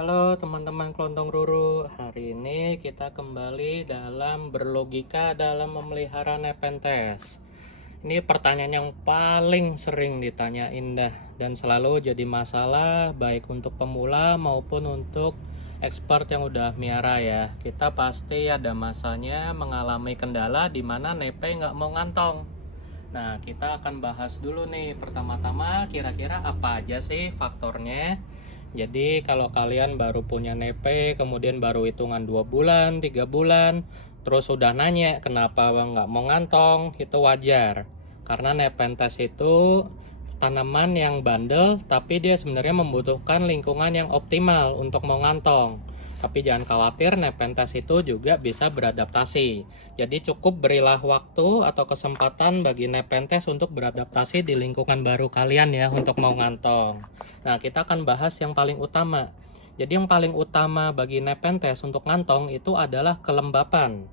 Halo teman-teman Kelontong Ruru, hari ini kita kembali dalam berlogika dalam memelihara Nepenthes. Ini pertanyaan yang paling sering ditanyain dah, dan selalu jadi masalah baik untuk pemula maupun untuk expert yang udah miara ya. Kita pasti ada masanya mengalami kendala di mana nepe nggak mau ngantong. Nah, kita akan bahas dulu nih. Pertama-tama, kira-kira apa aja sih faktornya? Jadi kalau kalian baru punya nepe, kemudian baru hitungan 2 bulan, 3 bulan, terus udah nanya kenapa nggak mau ngantong, itu wajar. Karena Nepenthes itu tanaman yang bandel, tapi dia sebenarnya membutuhkan lingkungan yang optimal untuk mau ngantong. Tapi jangan khawatir, Nepenthes itu juga bisa beradaptasi. Jadi cukup berilah waktu atau kesempatan bagi Nepenthes untuk beradaptasi di lingkungan baru kalian ya, untuk mau ngantong. Nah, kita akan bahas yang paling utama. Jadi yang paling utama bagi Nepenthes untuk ngantong itu adalah kelembapan.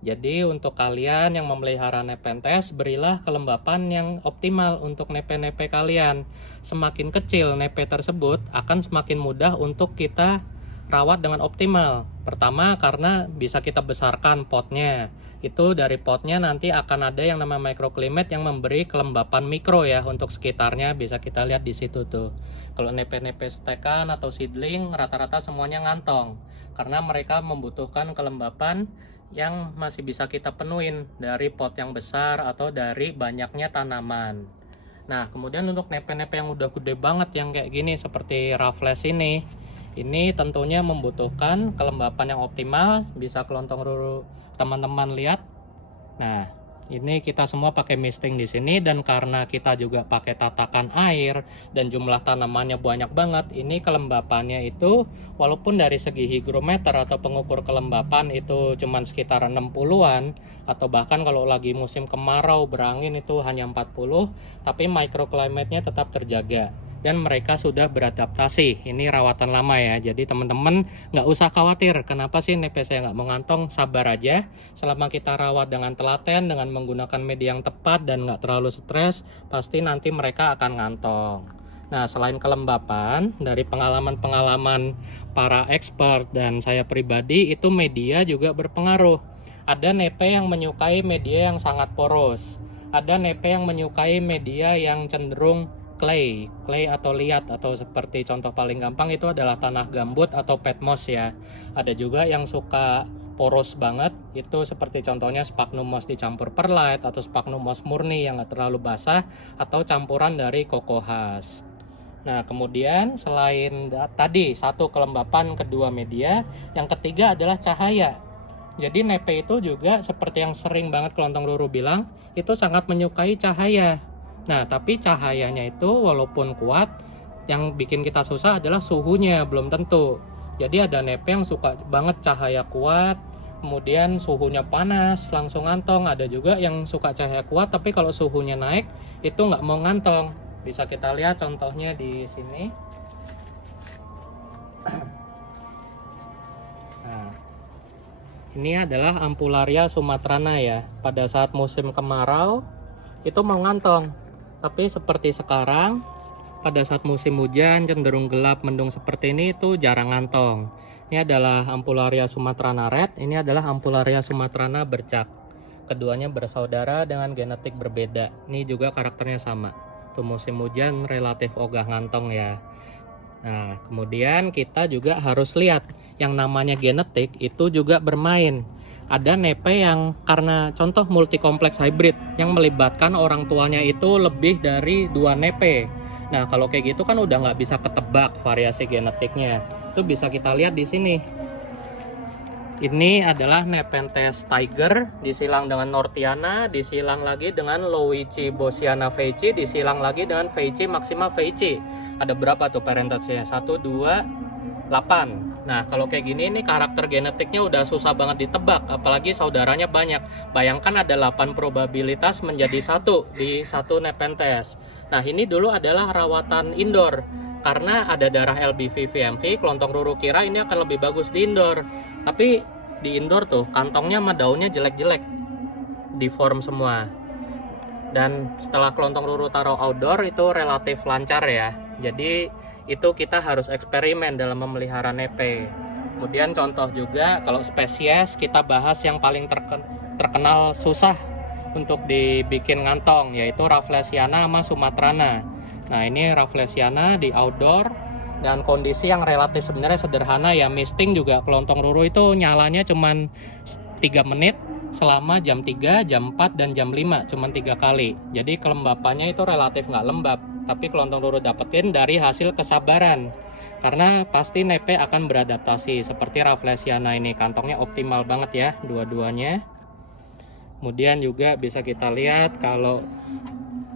Jadi untuk kalian yang memelihara Nepenthes, berilah kelembapan yang optimal untuk nepe-nepe kalian. Semakin kecil nepe tersebut, akan semakin mudah untuk kita rawat dengan optimal. Pertama, karena bisa kita besarkan potnya. Itu dari potnya nanti akan ada yang namanya microclimate yang memberi kelembapan mikro ya untuk sekitarnya, bisa kita lihat di situ tuh. Kalau nepe-nepe stekan atau seedling rata-rata semuanya ngantong karena mereka membutuhkan kelembapan yang masih bisa kita penuhin dari pot yang besar atau dari banyaknya tanaman. Nah, kemudian untuk nepe-nepe yang udah gede banget yang kayak gini seperti Raffles ini tentunya membutuhkan kelembapan yang optimal. Bisa Kelontong Ruru teman-teman lihat. Nah, ini kita semua pakai misting di sini, dan karena kita juga pakai tatakan air dan jumlah tanamannya banyak banget, ini kelembapannya itu walaupun dari segi hygrometer atau pengukur kelembapan itu cuman sekitar 60-an, atau bahkan kalau lagi musim kemarau berangin itu hanya 40, tapi microclimate-nya tetap terjaga dan mereka sudah beradaptasi. Ini rawatan lama ya, jadi teman-teman nggak usah khawatir kenapa sih nepe saya nggak mengantong. Sabar aja, selama kita rawat dengan telaten, dengan menggunakan media yang tepat dan nggak terlalu stres, pasti nanti mereka akan ngantong. Nah, selain kelembapan, dari pengalaman-pengalaman para expert dan saya pribadi, itu media juga berpengaruh. Ada nepe yang menyukai media yang sangat poros, ada nepe yang menyukai media yang cenderung clay atau liat, atau seperti contoh paling gampang itu adalah tanah gambut atau peat moss ya. Ada juga yang suka poros banget, itu seperti contohnya sphagnum moss dicampur perlite atau sphagnum moss murni yang gak terlalu basah, atau campuran dari cocoas. Nah, kemudian selain tadi satu kelembapan, kedua media, yang ketiga adalah cahaya. Jadi nepe itu juga seperti yang sering banget Kelontong Ruru bilang, itu sangat menyukai cahaya. Nah, tapi cahayanya itu walaupun kuat, yang bikin kita susah adalah suhunya, belum tentu. Jadi ada nepe yang suka banget cahaya kuat, kemudian suhunya panas, langsung ngantong. Ada juga yang suka cahaya kuat, tapi kalau suhunya naik, itu nggak mau ngantong. Bisa kita lihat contohnya di sini. Nah, ini adalah Ampularia sumatrana ya. Pada saat musim kemarau, itu mau ngantong. Tapi seperti sekarang, pada saat musim hujan cenderung gelap mendung seperti ini, itu jarang ngantong. Ini adalah Ampularia sumatrana red, ini adalah Ampularia sumatrana bercak. Keduanya bersaudara dengan genetik berbeda. Ini juga karakternya sama. Tuh, musim hujan relatif ogah ngantong ya. Nah, kemudian kita juga harus lihat yang namanya genetik itu juga bermain. Ada nepe yang karena contoh multikompleks hybrid yang melibatkan orang tuanya itu lebih dari 2 nepe. Nah, kalau kayak gitu kan udah nggak bisa ketebak variasi genetiknya. Itu bisa kita lihat di sini. Ini adalah Nepenthes tiger, disilang dengan Nortiana, disilang lagi dengan Lowici Bosiana Veici, disilang lagi dengan Veici Maxima Veici. Ada berapa tuh parentasnya? 1, 2, 8. Nah, kalau kayak gini, ini karakter genetiknya udah susah banget ditebak, apalagi saudaranya banyak. Bayangkan ada 8 probabilitas menjadi satu di satu Nepenthes. Nah, ini dulu adalah rawatan indoor. Karena ada darah LBV VMV, Kelontong Ruru kira ini akan lebih bagus di indoor. Tapi di indoor tuh kantongnya sama daunnya jelek-jelek, deform semua. Dan setelah Kelontong Ruru taruh outdoor, itu relatif lancar ya. Jadi itu kita harus eksperimen dalam memelihara nepe. Kemudian contoh juga kalau spesies kita bahas yang paling terkenal susah untuk dibikin ngantong, yaitu Rafflesiana sama Sumatrana. Nah ini Rafflesiana di outdoor dan kondisi yang relatif sebenarnya sederhana ya, misting juga kelontong ruru itu nyalanya cuman 3 menit selama jam 3, jam 4, dan jam 5, cuman 3 kali. Jadi kelembapannya itu relatif nggak lembab, tapi kelontong ruru dapetin dari hasil kesabaran. Karena pasti nepe akan beradaptasi, seperti Rafflesiana ini kantongnya optimal banget ya dua-duanya. Kemudian juga bisa kita lihat kalau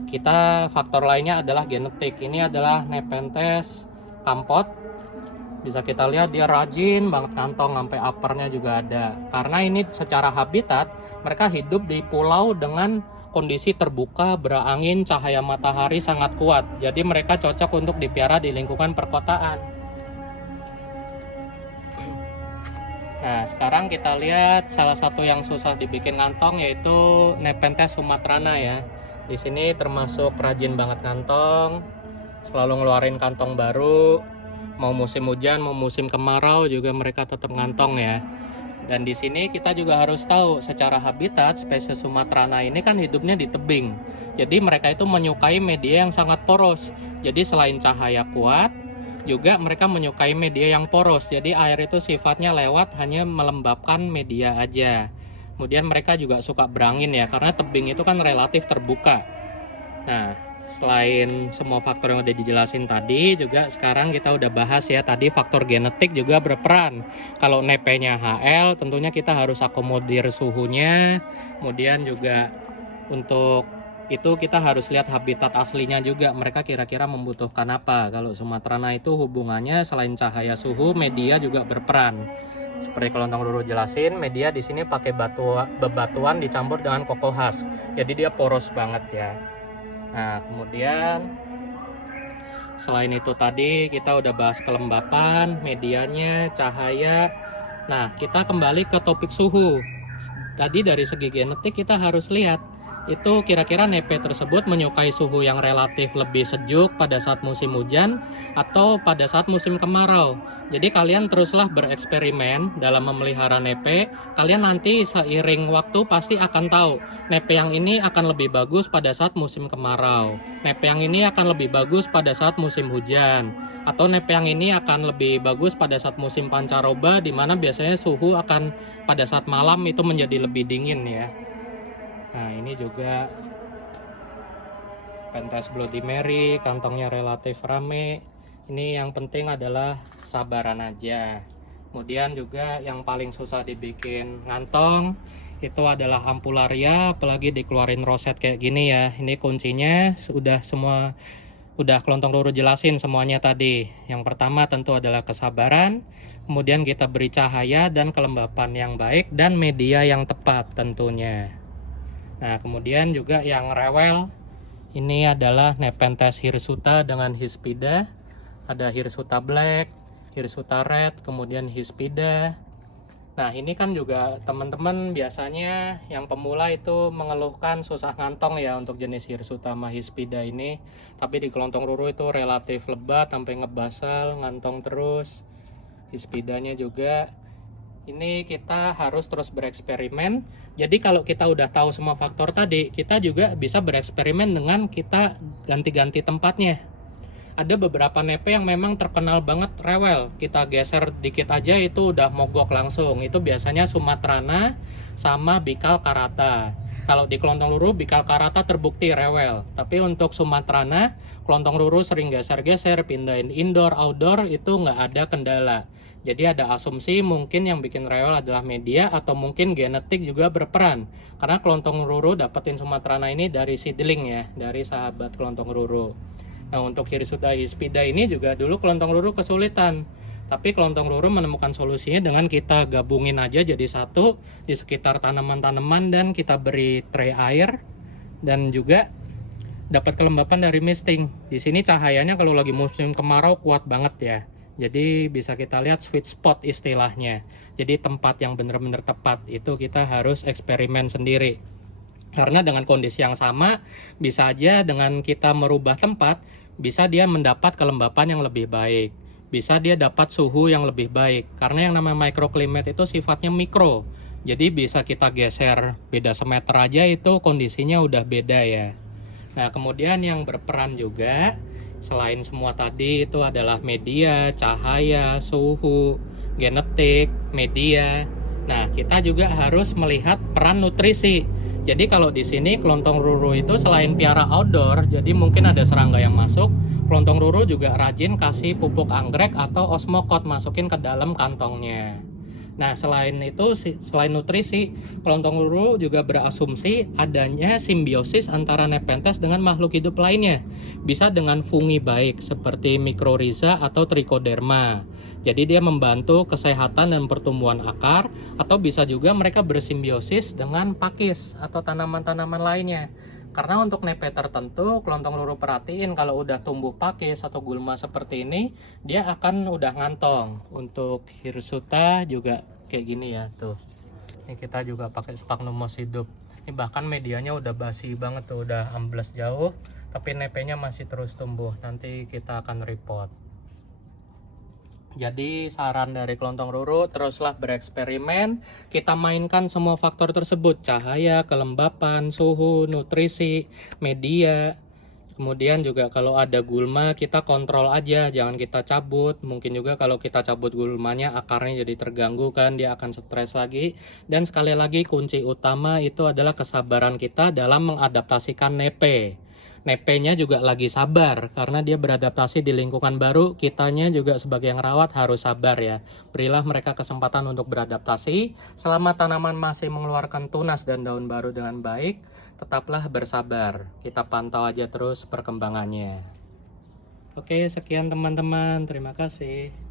kita faktor lainnya adalah genetik. Ini adalah Nepenthes kampot. Bisa kita lihat dia rajin banget kantong, sampai uppernya juga ada. Karena ini secara habitat mereka hidup di pulau dengan kondisi terbuka, berangin, cahaya matahari sangat kuat. Jadi mereka cocok untuk dipiara di lingkungan perkotaan. Nah, sekarang kita lihat salah satu yang susah dibikin kantong yaitu Nepenthes sumatrana ya. Di sini termasuk rajin banget kantong, selalu ngeluarin kantong baru. Mau musim hujan, mau musim kemarau juga mereka tetap ngantong ya. Dan di sini kita juga harus tahu secara habitat spesies sumatrana ini kan hidupnya di tebing. Jadi mereka itu menyukai media yang sangat poros. Jadi selain cahaya kuat, juga mereka menyukai media yang poros. Jadi air itu sifatnya lewat, hanya melembabkan media aja. Kemudian mereka juga suka berangin ya, karena tebing itu kan relatif terbuka. Nah, selain semua faktor yang udah dijelasin tadi, juga sekarang kita udah bahas ya tadi faktor genetik juga berperan. Kalau nepenya HL, tentunya kita harus akomodir suhunya. Kemudian juga untuk itu kita harus lihat habitat aslinya juga, mereka kira-kira membutuhkan apa. Kalau Sumatrana itu hubungannya selain cahaya, suhu, media juga berperan. Seperti kelontong ruru jelasin, media di sini pakai bebatuan dicampur dengan koko khas. Jadi dia poros banget ya. Nah, kemudian selain itu tadi kita udah bahas kelembapan, medianya, cahaya. Nah, kita kembali ke topik suhu. Tadi dari segi genetik kita harus lihat itu kira-kira nepe tersebut menyukai suhu yang relatif lebih sejuk pada saat musim hujan atau pada saat musim kemarau. Jadi kalian teruslah bereksperimen dalam memelihara nepe. Kalian nanti seiring waktu pasti akan tahu nepe yang ini akan lebih bagus pada saat musim kemarau, nepe yang ini akan lebih bagus pada saat musim hujan, atau nepe yang ini akan lebih bagus pada saat musim pancaroba, di mana biasanya suhu akan pada saat malam itu menjadi lebih dingin ya. Nah ini juga Nepenthes Bloody Mary, kantongnya relatif rame. Ini yang penting adalah sabaran aja. Kemudian juga yang paling susah dibikin ngantong itu adalah Ampularia, apalagi dikeluarin roset kayak gini ya. Ini kuncinya udah kelontong ruru jelasin semuanya tadi. Yang pertama tentu adalah kesabaran, kemudian kita beri cahaya dan kelembapan yang baik dan media yang tepat tentunya. Nah, kemudian juga yang rewel ini adalah Nepenthes hirsuta dengan Hispida. Ada Hirsuta Black, Hirsuta Red, kemudian Hispida. Nah, ini kan juga teman-teman biasanya yang pemula itu mengeluhkan susah ngantong ya untuk jenis Hirsuta sama Hispida ini. Tapi di kelontong ruru itu relatif lebat sampai ngebasal, ngantong terus. Hispidanya juga. Ini kita harus terus bereksperimen. Jadi kalau kita udah tahu semua faktor tadi, kita juga bisa bereksperimen dengan kita ganti-ganti tempatnya. Ada beberapa nepe yang memang terkenal banget rewel. Kita geser dikit aja itu udah mogok langsung. Itu biasanya Sumatrana sama Bikal Karata. Kalau di kelontong ruru Bikal Karata terbukti rewel. Tapi untuk Sumatrana, kelontong ruru sering geser-geser, pindahin indoor, outdoor, itu nggak ada kendala. Jadi ada asumsi mungkin yang bikin rewel adalah media atau mungkin genetik juga berperan. Karena kelontong ruru dapetin Sumatrana ini dari seedling ya, dari sahabat kelontong ruru. Nah untuk Hirsuta Hispida ini juga dulu kelontong ruru kesulitan. Tapi kelontong ruru menemukan solusinya dengan kita gabungin aja jadi satu di sekitar tanaman-tanaman dan kita beri tray air dan juga dapat kelembapan dari misting. Di sini cahayanya kalau lagi musim kemarau kuat banget ya. Jadi bisa kita lihat sweet spot istilahnya. Jadi tempat yang benar-benar tepat itu kita harus eksperimen sendiri. Karena dengan kondisi yang sama bisa aja dengan kita merubah tempat bisa dia mendapat kelembapan yang lebih baik, bisa dia dapat suhu yang lebih baik. Karena yang namanya microclimate itu sifatnya mikro, jadi bisa kita geser beda semeter aja itu kondisinya udah beda ya. Nah, kemudian yang berperan juga selain semua tadi itu adalah media, cahaya, suhu, genetik, media. Nah, kita juga harus melihat peran nutrisi. Jadi kalau di sini kelontong ruru itu selain piara outdoor, jadi mungkin ada serangga yang masuk, kelontong ruru juga rajin kasih pupuk anggrek atau osmokot masukin ke dalam kantongnya. Nah, selain itu, selain nutrisi, kelontong ruru juga berasumsi adanya simbiosis antara Nepenthes dengan makhluk hidup lainnya. Bisa dengan fungi baik seperti Mycorrhiza atau Trichoderma. Jadi dia membantu kesehatan dan pertumbuhan akar, atau bisa juga mereka bersimbiosis dengan pakis atau tanaman-tanaman lainnya. Karena untuk nepe tertentu, kelontong ruru perhatiin kalau udah tumbuh pakis atau gulma seperti ini, dia akan udah ngantong. Untuk hirsuta juga kayak gini ya tuh. Ini kita juga pakai Sphagnumos hidup. Ini bahkan medianya udah basi banget tuh, udah ambles jauh, tapi nepenya masih terus tumbuh. Nanti kita akan report. Jadi saran dari kelontong ruru, teruslah bereksperimen, kita mainkan semua faktor tersebut, cahaya, kelembapan, suhu, nutrisi, media. Kemudian juga kalau ada gulma kita kontrol aja, jangan kita cabut. Mungkin juga kalau kita cabut gulmanya akarnya jadi terganggu kan, dia akan stres lagi. Dan sekali lagi kunci utama itu adalah kesabaran kita dalam mengadaptasikan nepe. Nepenya juga lagi sabar karena dia beradaptasi di lingkungan baru. Kitanya juga sebagai yang rawat harus sabar ya. Berilah mereka kesempatan untuk beradaptasi. Selama tanaman masih mengeluarkan tunas dan daun baru dengan baik, tetaplah bersabar. Kita pantau aja terus perkembangannya. Oke, sekian teman-teman. Terima kasih.